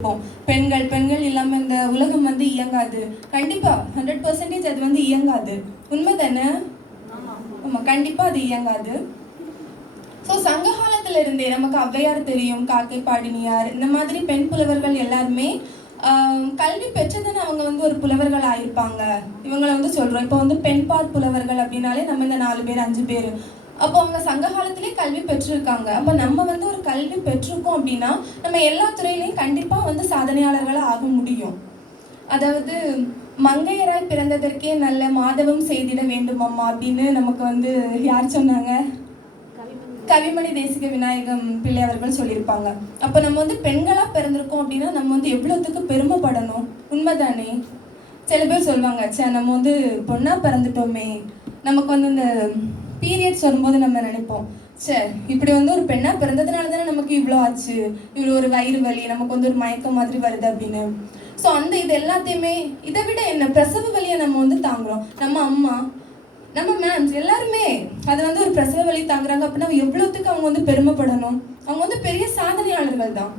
பெண்கள் பெண்கள் இல்லாம இந்த உலகம் வந்து இயங்காது. கண்டிப்பா 100% அது வந்து இயங்காது. உண்மைதானே? ஆமா, கண்டிப்பா அது இயங்காது. ஸோ சங்க காலத்துல இருந்தே நமக்கு ஔவையார் தெரியும், காக்கை பாடினியார், இந்த மாதிரி பெண் புலவர்கள் எல்லாருமே கல்வி பெற்றதுன்னு அவங்க வந்து ஒரு புலவர்கள் ஆயிருப்பாங்க. இவங்களை வந்து சொல்றோம். இப்போ வந்து பெண்பார் புலவர்கள் அப்படின்னாலே நம்ம இந்த 4 பேர் 5 பேர், அப்போ அவங்க சங்க காலத்திலே கல்வி பெற்றிருக்காங்க. அப்போ நம்ம வந்து ஒரு கல்வி பெற்றிருக்கோம் அப்படின்னா நம்ம எல்லா துறையிலையும் கண்டிப்பா வந்து சாதனையாளர்களாக ஆக முடியும். அதாவது மங்கையராய் பிறந்ததற்கே நல்ல மாதவம் செய்திட வேண்டும் அம்மா அப்படின்னு நமக்கு வந்து யார் சொன்னாங்க? கவிமணி தேசிக விநாயகம் பிள்ளை அவர்கள் சொல்லியிருப்பாங்க. அப்போ நம்ம வந்து பெண்களா பிறந்திருக்கோம் அப்படின்னா நம்ம வந்து எவ்வளோத்துக்கு பெருமைப்படணும். உண்மைதானே? சில பேர் சொல்லுவாங்க, சே நம்ம வந்து பொண்ணா பிறந்துட்டோமே. நமக்கு வந்து இந்த பீரியட்ஸ் வரும்போது நம்ம நினைப்போம், சே இப்படி வந்து ஒரு பெண்ணா பிறந்ததுனால தானே நமக்கு இவ்வளோ ஆச்சு, இவ்வளோ ஒரு வயிறு வலி, நமக்கு வந்து ஒரு மயக்கம் மாதிரி வருது அப்படின்னு. ஸோ அந்த இது எல்லாத்தையுமே, இதை விட என்ன, பிரசவ வலியை நம்ம வந்து தாங்குறோம். நம்ம அம்மா, நம்ம மேம்ஸ் எல்லாருமே அதை வந்து ஒரு பிரசவ வலி தாங்குறாங்க அப்படின்னா எவ்வளோத்துக்கு அவங்க வந்து பெருமைப்படணும். அவங்க வந்து பெரிய சாதனையாளர்கள் தான்.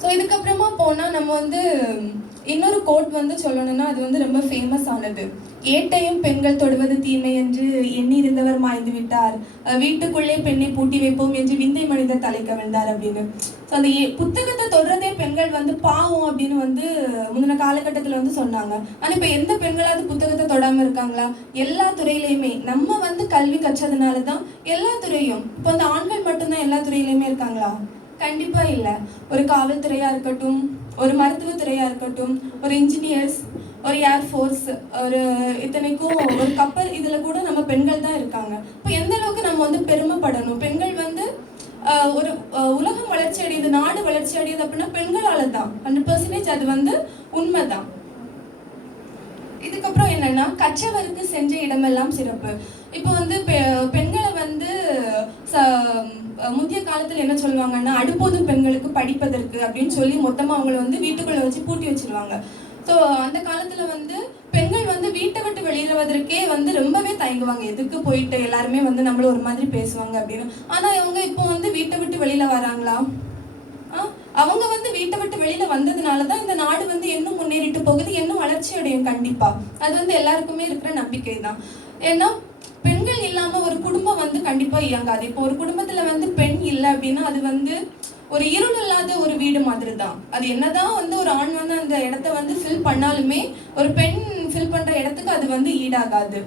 ஸோ இதுக்கப்புறமா போனால் நம்ம வந்து இன்னொரு கோட் வந்து சொல்லணும்னா அது வந்து ரொம்ப ஃபேமஸ் ஆனது. ஏட்டையும் பெண்கள் தொடுவது தீமை என்று எண்ணி இருந்தவர் மாய்ந்து விட்டார், வீட்டுக்குள்ளே பெண்ணை பூட்டி வைப்போம் என்று விந்தை மனிதர் தலைக்க வந்தார் அப்படின்னு. ஸோ அந்த புத்தகத்தை தொடுறதே பெண்கள் வந்து பாவம் அப்படின்னு வந்து முந்தின காலகட்டத்தில் வந்து சொன்னாங்க. ஆனால் இப்போ எந்த பெண்களாவது புத்தகத்தை தொடாமல் இருக்காங்களா? எல்லா துறையிலையுமே நம்ம வந்து கல்வி கற்றதுனால தான் எல்லா துறையும். இப்போ வந்து ஆண்கள் மட்டும்தான் எல்லா துறையிலையுமே இருக்காங்களா? கண்டிப்பா இல்லை. ஒரு காவல்துறையா இருக்கட்டும், ஒரு மருத்துவத்துறையா இருக்கட்டும், ஒரு இன்ஜினியர்ஸ், ஒரு ஏர்ஃபோர்ஸ், ஒரு இத்தனைக்கும் ஒரு கப்பல், இதுல கூட நம்ம பெண்கள் தான் இருக்காங்க. இப்போ எந்த அளவுக்கு நம்ம வந்து பெருமைப்படணும். பெண்கள் வந்து ஒரு உலகம் வளர்ச்சி அடையுது, நாடு வளர்ச்சி அடையுது அப்படின்னா பெண்களால தான். 100% அது வந்து உண்மைதான். இதுக்கப்புறம் என்னன்னா, கற்றவருக்கு சென்ற இடமெல்லாம் சிறப்பு. இப்போ வந்து பெண்களை வந்து முந்தைய காலத்துல என்ன சொல்லுவாங்கன்னா, அடுப்போதும் பெண்களுக்கு படிப்பதற்கு அப்படின்னு சொல்லி மொத்தமா அவங்களை வந்து வீட்டுக்குள்ள வச்சு பூட்டி வச்சிருவாங்க. ஸோ அந்த காலத்துல வந்து பெண்கள் வந்து வீட்டை விட்டு வெளியிடுவதற்கே வந்து ரொம்பவே தயங்குவாங்க. எதுக்கு போயிட்டு எல்லாருமே வந்து நம்மள ஒரு மாதிரி பேசுவாங்க அப்படின்னு. ஆனா இவங்க இப்போ வந்து வீட்டை விட்டு வெளியில வராங்களா? அவங்க வந்து வீட்டை விட்டு வெளியில வந்ததுனாலதான் இந்த நாடு வந்து இன்னும் முன்னேறிட்டு போகுது, இன்னும் வளர்ச்சி அடையும். கண்டிப்பா அது வந்து எல்லாருக்குமே இருக்கிற நம்பிக்கை தான். ஏன்னா பெண்கள் இல்லாம ஒரு குடும்பம் வந்து கண்டிப்பா இயங்காது. இப்போ ஒரு குடும்பத்துல வந்து பெண் இல்லை அப்படின்னா அது வந்து ஒரு இருள் இல்லாத ஒரு வீடு மாதிரி தான். அது என்னதான் வந்து ஒரு ஆண் வந்து அந்த இடத்த வந்து ஃபில் பண்ணாலுமே ஒரு பெண் ஃபில் பண்ற இடத்துக்கு அது வந்து ஈடாகாது.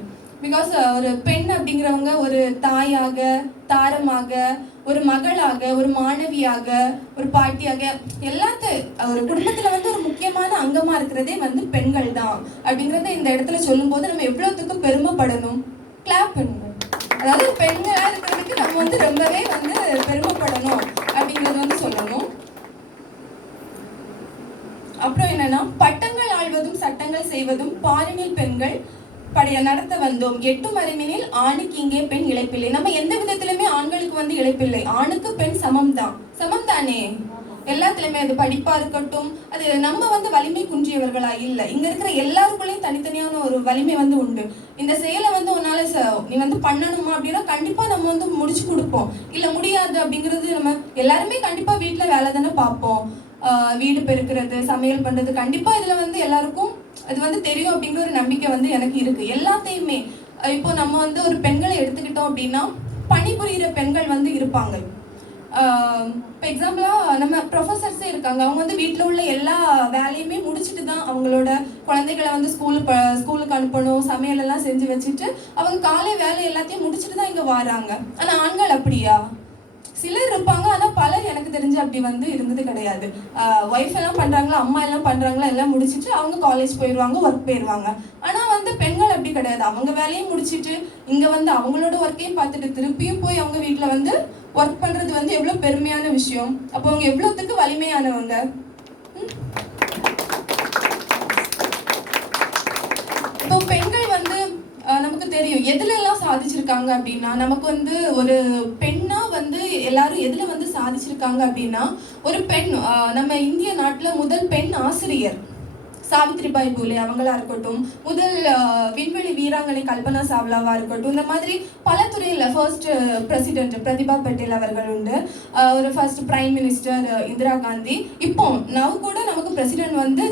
பிகாஸ் ஒரு பெண் அப்படிங்கிறவங்க ஒரு தாயாக, தாரமாக, ஒரு மகளாக, ஒரு மாணவியாக, ஒரு பாட்டியாக, ஒரு குடும்பத்துல வந்து ஒரு முக்கியமான அங்கமா இருக்கிறதே வந்து பெண்கள் தான் அப்படிங்கறத இந்த இடத்துல சொல்லும் போது நம்ம எவ்வளவுத்துக்கு பெருமைப்படணும். கிளாப் பண்ணுங்க. அதாவது பெண்களா இருக்கிறதுக்கு நம்ம வந்து ரொம்பவே வந்து பெருமைப்படணும் அப்படிங்கறது வந்து சொல்லணும். அப்புறம் என்னன்னா, பட்டங்கள் ஆழ்வதும் சட்டங்கள் செய்வதும் பாரினில் பெண்கள் படைய நடத்த வந்தோம், 8 மறைமீனில் ஆணுக்கு இங்கே பெண் இழைப்பில்லை. நம்ம எந்த விதத்திலுமே ஆண்களுக்கு வந்து இழைப்பில்லை. ஆணுக்கு பெண் சமம் தான். சமம் தானே எல்லாத்துலயுமே. அது படிப்பா இருக்கட்டும், அது நம்ம வந்து வலிமை குன்றியவர்களா இல்லை. இங்க இருக்கிற எல்லாருக்குள்ளேயும் தனித்தனியான ஒரு வலிமை வந்து உண்டு. இந்த செயலை வந்து உன்னால நீ வந்து பண்ணணுமா அப்படின்னா கண்டிப்பா நம்ம வந்து முடிச்சு கொடுப்போம். இல்ல முடியாது அப்படிங்கிறது, நம்ம எல்லாருமே கண்டிப்பா வீட்டுல வேலை தானே பார்ப்போம். வீடு பெருக்கிறது, சமையல் பண்றது, கண்டிப்பா இதுல வந்து எல்லாருக்கும் அது வந்து தெரியும் அப்படிங்கிற ஒரு நம்பிக்கை வந்து எனக்கு இருக்கு. எல்லாத்தையுமே இப்போ நம்ம வந்து ஒரு பெண்களை எடுத்துக்கிட்டோம் அப்படின்னா பணிபுரிகிற பெண்கள் வந்து இருப்பாங்க. இப்போ எக்ஸாம்பிளா நம்ம ப்ரொஃபஸர்ஸே இருக்காங்க. அவங்க வந்து வீட்டில் உள்ள எல்லா வேலையுமே முடிச்சுட்டு தான் அவங்களோட குழந்தைகளை வந்து ஸ்கூலுக்கு அனுப்பணும், சமையல் எல்லாம் செஞ்சு வச்சுட்டு அவங்க காலை வேலை எல்லாத்தையும் முடிச்சுட்டு தான் இங்கே வராங்க. ஆனால் ஆண்கள் அப்படியா? சிலர் இருப்பாங்க, ஆனால் பலர் எனக்கு தெரிஞ்சு அப்படி வந்து இருந்தது கிடையாது. ஒய்ஃப் எல்லாம் பண்றாங்களா, அம்மா எல்லாம் பண்றாங்களா, எல்லாம் முடிச்சுட்டு அவங்க காலேஜ் போயிடுவாங்க, ஒர்க் போயிடுவாங்க. ஆனால் வந்து பெண்கள் அப்படி கிடையாது. அவங்க வேலையும் முடிச்சுட்டு இங்கே வந்து அவங்களோட ஒர்க்கையும் பார்த்துட்டு திருப்பியும் போய் அவங்க வீட்டில் வந்து ஒர்க் பண்றது வந்து எவ்வளவு பெருமையான விஷயம். அப்போ அவங்க எவ்வளவுத்துக்கு வலிமையானவங்க. இப்போ பெண்கள் வந்து நமக்கு தெரியும் எதுல எல்லாம் சாதிச்சிருக்காங்க அப்படின்னா, நமக்கு வந்து ஒரு பெண்ணா வந்து எல்லாரும் எதுல வந்து சாதிச்சிருக்காங்க அப்படின்னா, ஒரு பெண் நம்ம இந்திய நாட்டுல முதல் பெண் ஆசிரியர் சாவித்ரிபாய் பூலே அவங்களா இருக்கட்டும், முதல் விண்வெளி வீராங்கனை கல்பனா சாவ்லாவா இருக்கட்டும், இந்த மாதிரி பல துறையில் ஃபர்ஸ்ட் பிரசிடென்ட் பிரதிபா பட்டேல் அவர்கள் உண்டு, ஒரு first prime minister Indira Gandhi, இப்போ நவ் கூட நமக்கு பிரசிடென்ட் வந்து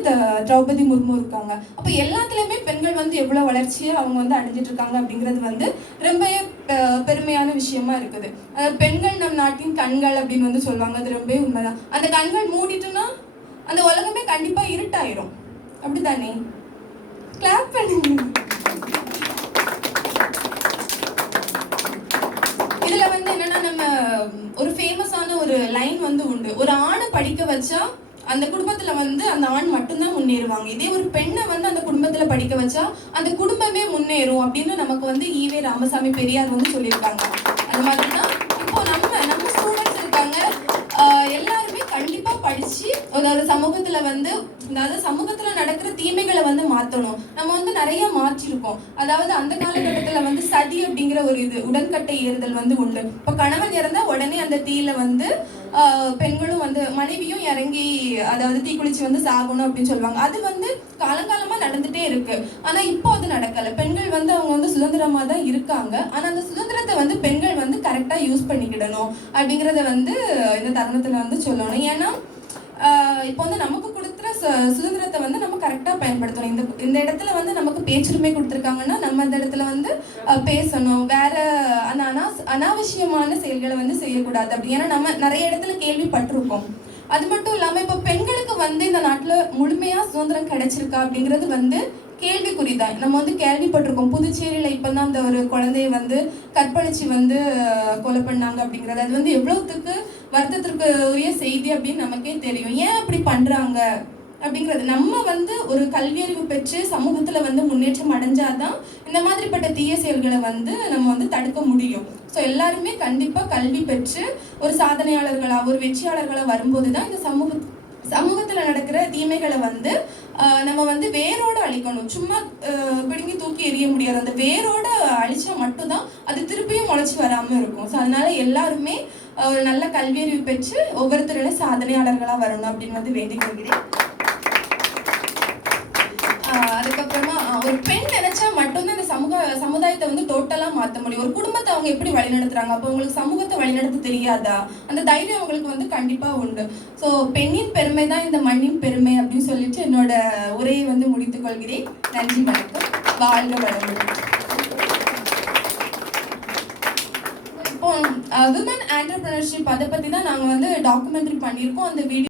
திரௌபதி முர்மு இருக்காங்க. அப்போ எல்லாத்துலேயுமே பெண்கள் வந்து எவ்வளோ வளர்ச்சியை அவங்க வந்து அடைஞ்சிட்டு இருக்காங்க அப்படிங்கிறது வந்து ரொம்ப பெருமையான விஷயமா இருக்குது. பெண்கள் நம் நாட்டின் கண்கள் அப்படின்னு வந்து சொல்லுவாங்க. அது ரொம்ப உண்மைதான். அந்த கண்கள் மூடிட்டுன்னா அந்த உலகமே கண்டிப்பா இருட்டாயிரும். அப்படித்தானே? கிளாப் பண்ணுங்க. இதுல வந்து என்னன்னா, நம்ம ஒரு ஃபேமஸான ஒரு லைன் வந்து உண்டு. ஒரு ஆணை படிக்க வச்சா அந்த குடும்பத்துல வந்து அந்த ஆண் மட்டும்தான் முன்னேறுவாங்க. இதே ஒரு பெண்ணை வந்து அந்த குடும்பத்துல படிக்க வச்சா அந்த குடும்பமே முன்னேறும் அப்படின்னு நமக்கு வந்து ஈவே ராமசாமி பெரியார் வந்து சொல்லியிருக்காங்க. அந்த மாதிரி தான் இப்போ நம்ம ஸ்டூடெண்ட்ஸ் இருக்காங்க, எல்லாருமே கண்டிப்பா படிச்சு அதாவது சமூகத்துல நடக்கிற தீமைகளை வந்து மாத்தணும். நம்ம வந்து நிறைய மாற்றிருக்கோம். அதாவது அந்த காலகட்டத்துல வந்து சதி அப்படிங்கிற ஒரு உடன்கட்டை ஏறுதல் வந்து உண்டு. இப்ப கணவன் இறந்தா உடனே அந்த தீயில வந்து பெண்களும் வந்து மனைவியும் இறங்கி அதாவது தீக்குளிச்சு வந்து சாகணும் அப்படின்னு சொல்லுவாங்க. அது வந்து காலங்காலமா நடந்துட்டே இருக்கு. ஆனா இப்போ அது நடக்கல. பெண்கள் வந்து அவங்க வந்து சுதந்திரமா தான் இருக்காங்க. ஆனா அந்த சுதந்திரத்தை வந்து பெண்கள் வந்து கரெக்டா யூஸ் பண்ணிக்கிடணும் அப்படிங்கறத வந்து இந்த தருணத்துல வந்து சொல்லணும். ஏன்னா இப்போ வந்து நமக்கு கொடுக்குற சுதந்திரத்தை வந்து நம்ம கரெக்டாக பயன்படுத்தணும். இந்த இடத்துல வந்து நமக்கு பேச்சுரிமை கொடுத்துருக்காங்கன்னா நம்ம இந்த இடத்துல வந்து பேசணும். வேற அந்த அனாவசியமான செயல்களை வந்து செய்யக்கூடாது. அப்படி ஏன்னா நம்ம நிறைய இடத்துல கேள்விப்பட்டிருக்கோம். அது மட்டும் இல்லாமல் இப்போ பெண்களுக்கு வந்து இந்த நாட்டில் முழுமையாக சுதந்திரம் கிடைச்சிருக்கா அப்படிங்கிறது வந்து கேள்விக்குறிதான். நம்ம வந்து கேள்விப்பட்டிருக்கோம். புதுச்சேரியில் இப்போ தான் அந்த ஒரு குழந்தைய வந்து கற்பழிச்சு வந்து கொலை பண்ணாங்க அப்படிங்கிறது. அது வந்து எவ்வளவுத்துக்கு வருத்தத்திற்கு உரிய செய்தி அப்படின்னு நமக்கே தெரியும். ஏன் அப்படி பண்றாங்க அப்படிங்கிறது நம்ம வந்து ஒரு கல்வியறிவு பெற்று சமூகத்துல வந்து முன்னேற்றம் அடைஞ்சாதான் இந்த மாதிரிப்பட்ட தீய செயல்களை வந்து நம்ம வந்து தடுக்க முடியும். ஸோ எல்லாருமே கண்டிப்பா கல்வி பெற்று ஒரு சாதனையாளர்களா ஒரு வெற்றியாளர்களா வரும்போதுதான் இந்த சமூகத்துல நடக்கிற தீமைகளை வந்து நம்ம வந்து வேரோட அழிக்கணும். சும்மா பிடுங்கி தூக்கி எறிய முடியாது. அந்த வேரோட அழிச்சா மட்டும்தான் அது திருப்பியும் முளைச்சி வராம இருக்கும். ஸோ அதனால எல்லாருமே ஒரு நல்ல கல்வியறிவு பெற்று ஒவ்வொருத்தரோட சாதனையாளர்களா வரணும் அப்படின்னு வந்து வேண்டிக் கொள்கிறேன். அதுக்கப்புறமா ஒரு பெண் நினைச்சா மட்டும்தான் இந்த சமுதாயத்தை வந்து டோட்டலா மாற்ற முடியும். ஒரு குடும்பத்தை அவங்க எப்படி வழிநடத்துறாங்க, அப்போ உங்களுக்கு சமூகத்தை வழிநடத்த தெரியாதா? அந்த தைரியம் அவங்களுக்கு வந்து கண்டிப்பா உண்டு. ஸோ பெண்ணின் பெருமை தான் இந்த மண்ணின் பெருமை அப்படின்னு சொல்லிட்டு என்னோட உரையை வந்து முடித்துக் கொள்கிறேன். நன்றி, வணக்கம். வாழ்க வளமுடன். இப்போ விமன் ஆண்டர்பிரினர்ஷிப் அதை பத்தி தான் நாங்க வந்து டாக்குமெண்ட்ரி பண்ணியிருக்கோம். அந்த வீடியோ